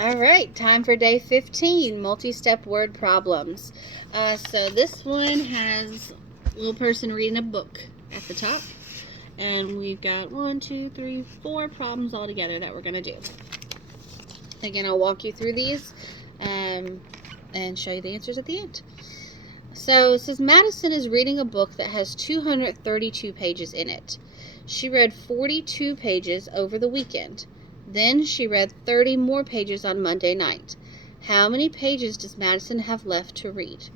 All right, time for day 15, multi-step word problems. So this one has a little person reading a book at the top. And we've got 4 problems all together that we're going to do. Again, I'll walk you through these and show you the answers at the end. So it says Madison is reading a book that has 232 pages in it. She read 42 pages over the weekend. Then she read 30 more pages on Monday night. How many pages does Madison have left to read?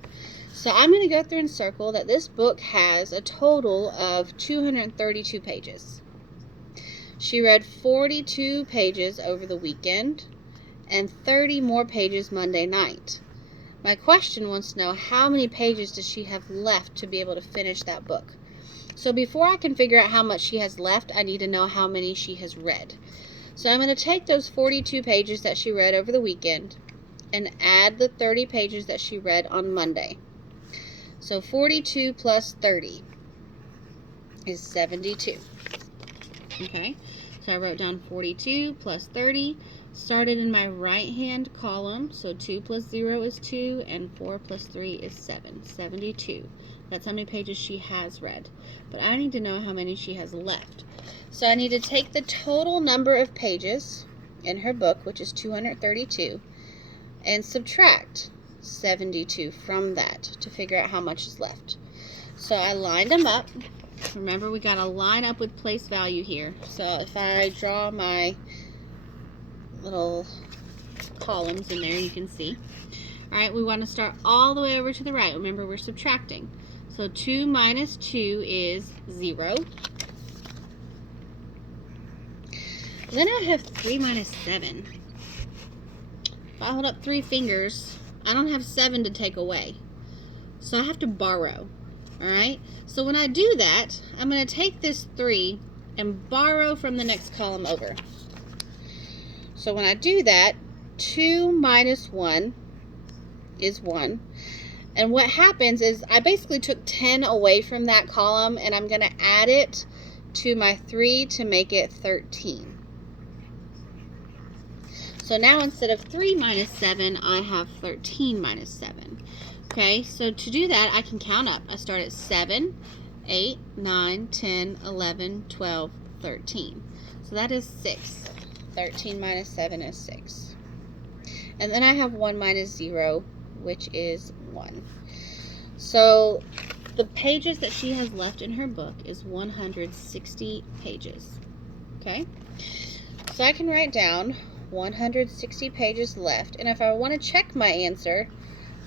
So I'm going to go through and circle that this book has a total of 232 pages. She read 42 pages over the weekend and 30 more pages Monday night. My question wants to know how many pages does she have left to be able to finish that book. So before I can figure out how much she has left, I need to know how many she has read. So I'm going to take those 42 pages that she read over the weekend and add the 30 pages that she read on Monday. So 42 plus 30 is 72. Okay, so I wrote down 42 plus 30. Started in my right-hand column, so 2 plus 0 is 2, and 4 plus 3 is 7. 72. That's how many pages she has read. But I need to know how many she has left. So I need to take the total number of pages in her book, which is 232, and subtract 72 from that to figure out how much is left. So I lined them up. Remember, we got to line up with place value here. So if I draw my little columns in there, you can see. All right, we want to start all the way over to the right. Remember, we're subtracting. So 2 minus 2 is 0. Then I have 3 minus 7. If I hold up 3 fingers, I don't have 7 to take away. So I have to borrow. Alright? So when I do that, I'm going to take this 3 and borrow from the next column over. So when I do that, 2 minus 1 is 1. And what happens is I basically took 10 away from that column, and I'm going to add it to my 3 to make it 13. So now instead of 3 minus 7, I have 13 minus 7. Okay, so to do that, I can count up. I start at 7, 8, 9, 10, 11, 12, 13. So that is 6. 13 minus 7 is 6. And then I have 1 minus 0, which is 1. So the pages that she has left in her book is 160 pages. Okay, so I can write down 160 pages left, and if I want to check my answer,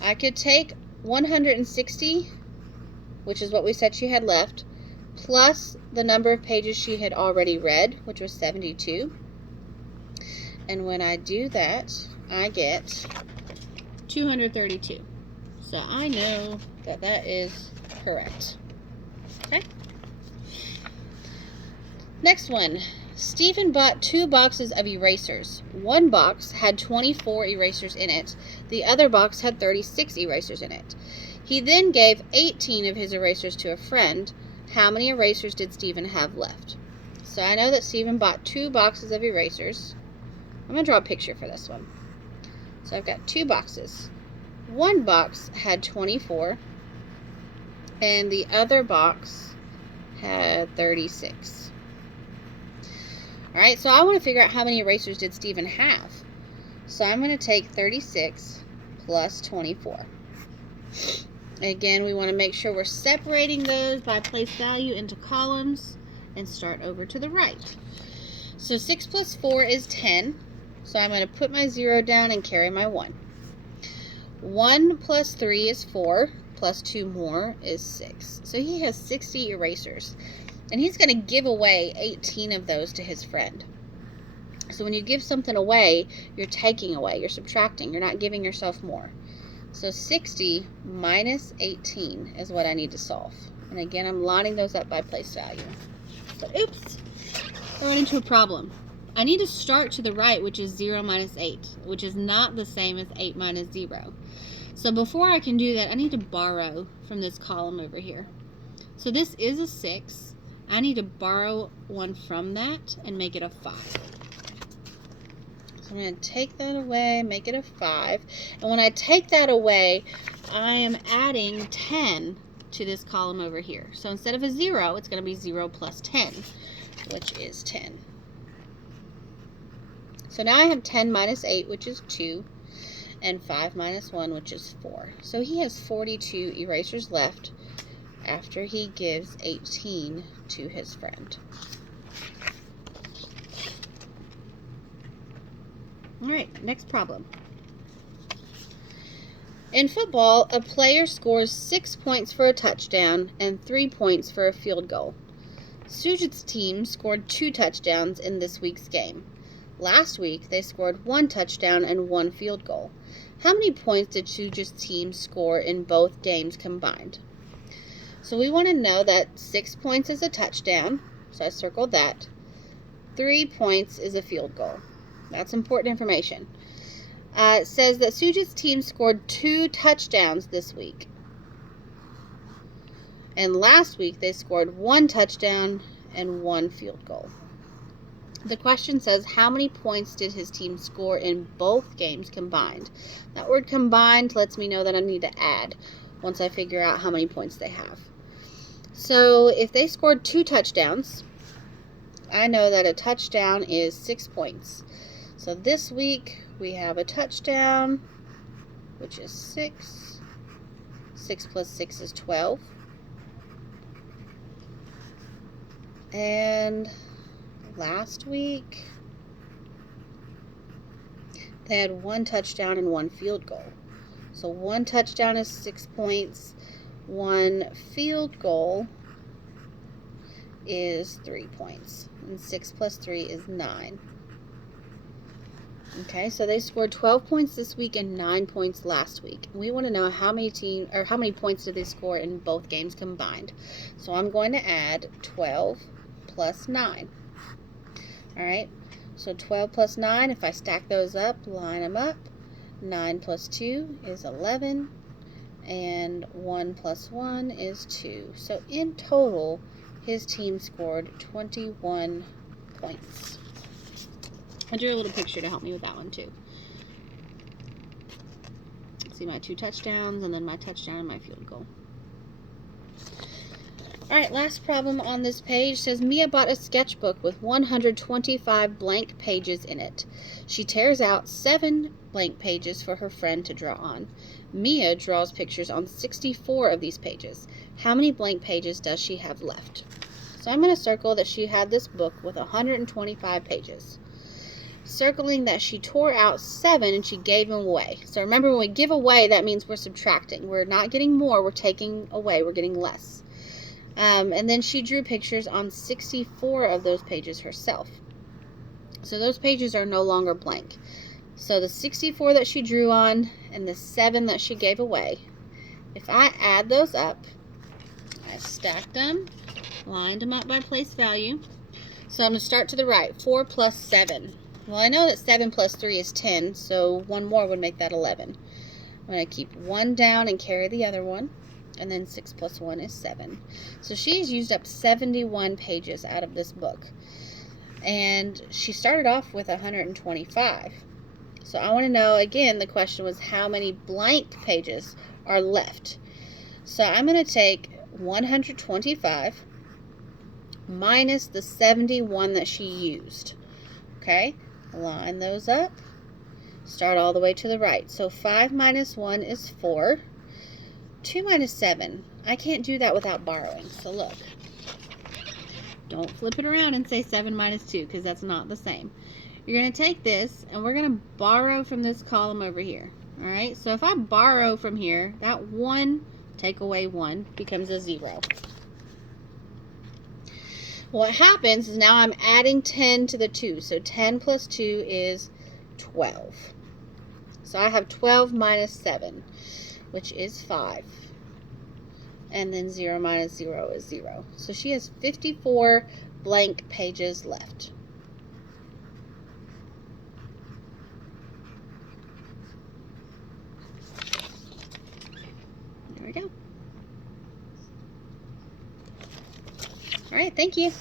I could take 160, which is what we said she had left, plus the number of pages she had already read, which was 72. And when I do that, I get 232. So I know that that is correct. Okay. Next one. Stephen bought 2 boxes of erasers. One box had 24 erasers in it. The other box had 36 erasers in it. He then gave 18 of his erasers to a friend. How many erasers did Stephen have left? So I know that Stephen bought 2 boxes of erasers. I'm going to draw a picture for this one. So I've got 2 boxes. One box had 24, and the other box had 36. Alright, so I want to figure out how many erasers did Stephen have. So I'm going to take 36 plus 24. Again, we want to make sure we're separating those by place value into columns and start over to the right. So 6 plus 4 is 10. So I'm going to put my 0 down and carry my 1. 1 plus 3 is 4, plus 2 more is 6. So he has 60 erasers. And he's going to give away 18 of those to his friend. So when you give something away, you're taking away, you're subtracting, you're not giving yourself more. So 60 minus 18 is what I need to solve. And again, I'm lining those up by place value. So oops, I ran into a problem. I need to start to the right, which is 0 minus 8, which is not the same as 8 minus 0. So before I can do that, I need to borrow from this column over here. So this is a 6. I need to borrow 1 from that and make it a 5. So I'm going to take that away, make it a 5. And when I take that away, I am adding 10 to this column over here. So instead of a 0, it's going to be 0 plus 10, which is 10. So now I have 10 minus 8, which is 2, and 5 minus 1, which is 4. So he has 42 erasers left after he gives 18 to his friend. All right, next problem. In football, a player scores 6 points for a touchdown and 3 points for a field goal. Sujit's team scored 2 touchdowns in this week's game. Last week, they scored 1 touchdown and 1 field goal. How many points did Sujit's team score in both games combined? So we want to know that 6 points is a touchdown, so I circled that. 3 points is a field goal. That's important information. It says that Sujit's team scored 2 touchdowns this week. And last week they scored 1 touchdown and 1 field goal. The question says, how many points did his team score in both games combined? That word combined lets me know that I need to add once I figure out how many points they have. So if they scored 2 touchdowns, I know that a touchdown is 6 points. So this week we have a touchdown, which is 6. 6 plus 6 is 12. And last week they had 1 touchdown and 1 field goal. So 1 touchdown is 6 points. 1 field goal is 3 points. And 6 plus 3 is 9. Okay, so they scored 12 points this week and 9 points last week. We want to know how many points did they score in both games combined. So I'm going to add 12 plus 9. All right, so 12 plus 9, if I stack those up, line them up, 9 plus 2 is 11, and 1 plus 1 is 2. So in total, his team scored 21 points. I drew a little picture to help me with that one too. See my 2 touchdowns and then my touchdown and my field goal. Alright, last problem on this page says Mia bought a sketchbook with 125 blank pages in it. She tears out 7 blank pages for her friend to draw on. Mia draws pictures on 64 of these pages. How many blank pages does she have left? So I'm going to circle that she had this book with 125 pages. Circling that she tore out 7 and she gave them away. So remember, when we give away, that means we're subtracting. We're not getting more, we're taking away, we're getting less. And then she drew pictures on 64 of those pages herself. So those pages are no longer blank. So the 64 that she drew on and the 7 that she gave away, if I add those up, I stacked them, lined them up by place value. So I'm going to start to the right. 4 plus 7. Well, I know that 7 plus 3 is 10, so 1 more would make that 11. I'm going to keep 1 down and carry the other one, and then 6 plus 1 is 7. So she's used up 71 pages out of this book, and she started off with 125. So I want to know, again, the question was how many blank pages are left. So I'm going to take 125 minus the 71 that she used. Okay? Line those up. Start all the way to the right. So 5 minus 1 is 4. 2 minus 7. I can't do that without borrowing. So look. Don't flip it around and say 7 minus 2, because that's not the same. You're going to take this, and we're going to borrow from this column over here. Alright? So if I borrow from here, that 1, take away 1, becomes a 0. What happens is now I'm adding 10 to the 2. So 10 plus 2 is 12. So I have 12 minus 7, which is 5. And then 0 minus 0 is 0. So she has 54 blank pages left. There we go. All right, thank you.